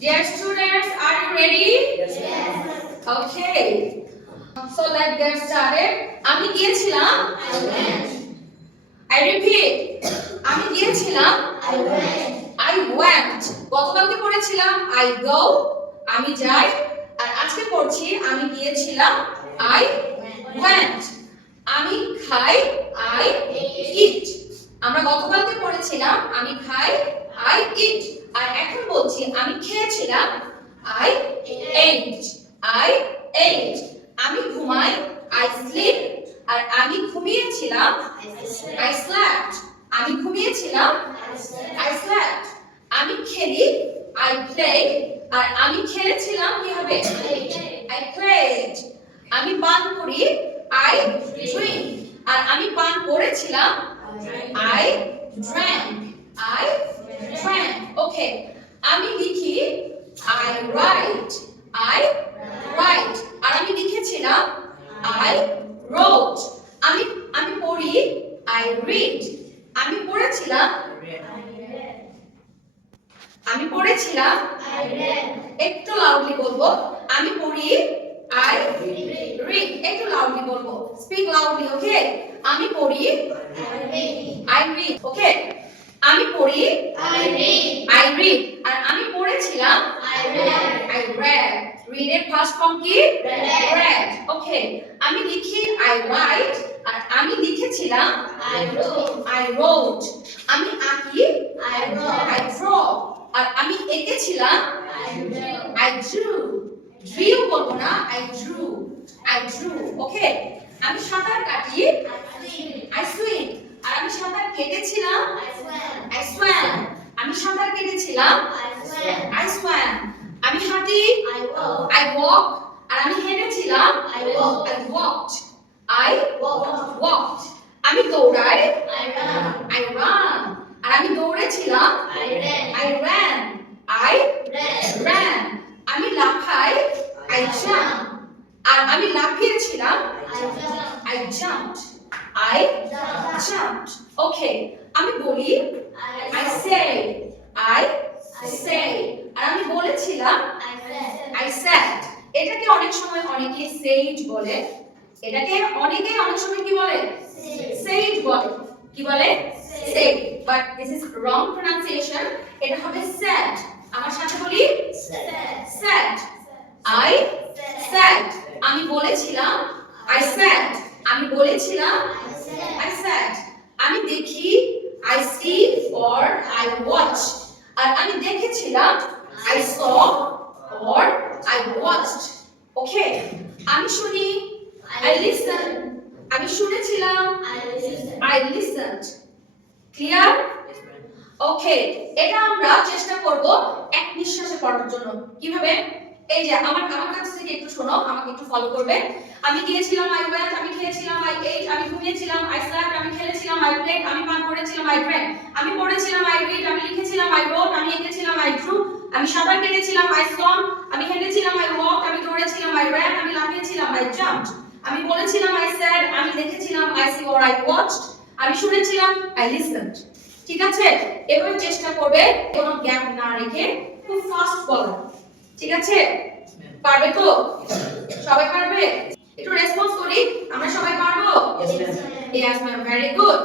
Dear students, are you ready? Yes. Okay. So let's get started. আমি গিয়েছিলাম I went. I repeat. আমি গিয়েছিলাম I went. I went. গতকালকে পড়েছিলাম I go. আমি যাই। আর আজকে পড়ছি আমি গিয়েছিলাম I went. আমি খাই I eat. আমরা গতকালকে পড়েছিলাম আমি খাই I eat. আর এখন বলছি আমি খেয়েছিলাম I ate. I ate. আমি ঘুমাই I sleep. আর আমি ঘুমিয়েছিলাম I slept. আমি ঘুমিয়েছিলাম I slept. আমি খেলি I play. আর আমি খেলেছিলাম কি হবে I played. আমি পান করি I drink. আর আমি পান করেছিলাম I drank. I drank. Okay. আমি লিখি I write. I write. আর আমি লিখেছিলাম I wrote. আমি পড়ি I read. আমি পড়েছিলাম I read. একটু লাউডলি বলবো আমি পড়ি I read. একটু লাউডলি বলবো স্পিক লাউডলি ওকে আমি পড়ি I read ওকে আমি পড়ি I read. I read আর আমি পড়েছিলাম I read. I read. Read এর ফার্স্ট ফর্ম কি Read. read ওকে আমি লিখি I write আর আমি লিখেছিলাম I wrote. I wrote আমি আঁকি I draw. I draw আর আমি এঁকেছিলাম I drew. I drew. Drew বলবো না I drew. I drew. ওকে আমি সাঁতার কাটি I swim. I swim. আর আমি সাঁতার কেটেছিলাম I swam. I swam. আমি সাঁতার কেটেছিলাম I swam. I swam. আমি হাঁটি I walk. I walk. আর আমি হেঁটেছিলাম I walked. I walked. I Walked. walked. আমি দৌড়াই I ran. I run. আর আমি দৌড়েছিলাম I ran. I ran. I Ran. ran. আমি লাফাই I jump. আর আমি লাফিয়েছিলাম I jumped. I jumped. I jumped. Okay. আমি বলি I say. I say. আর আমি বলেছিলাম I said. I said. এটাকে অনেক সময় অনেকে said বলে। এটাকে অনেকে অনেক সময় কি বলে said বলে। কি বলে said. But this is wrong pronunciation. এটা হবে said. আমার সাথে বলি said. I said. আমি বলেছিলাম I said. আমি বলেছিলাম I said. আমি দেখি I see or I watch. আর আমি দেখেছিলাম I saw or I watched. Okay. আমি শুনি I listen. আমি শুনেছিলাম I listened. Clear? Okay. এটা আমরা চেষ্টা করব এক নিঃশ্বাসে পড়ার জন্য। কিভাবে? এই যে আমার কাছ থেকে একটু শোনো, আমাকে একটু ফলো করবে। আমি গিয়েছিলাম I went. আমি খেয়েছিলাম I ate. আমি ঘুমিয়েছিলাম I slept. আমি খেলেছিলাম I played. আমি পান করেছিলাম I drank. আমি পড়েছিলাম I read. আমি লিখেছিলাম I wrote. আমি এঁকেছিলাম I drew. আমি সাঁতার কেটেছিলাম I swam. আমি হেঁটেছিলাম I walked. আমি দৌড়েছিলাম I ran. আমি লাফিয়েছিলাম I jumped. আমি বলেছিলাম I said. আমি দেখেছিলাম I see or I watched. আমি শুনেছিলাম I listened. ঠিক আছে? এভাবে চেষ্টা করবে কোনো গ্যাপ না রেখে খুব ফাস্ট বলো। ঠিক আছে? পারবে তো? সবাই পারবে? একটু রেসপন্স করি আমরা সবাই পারবো? Yes, ma'am. Yes, ma'am. Very good.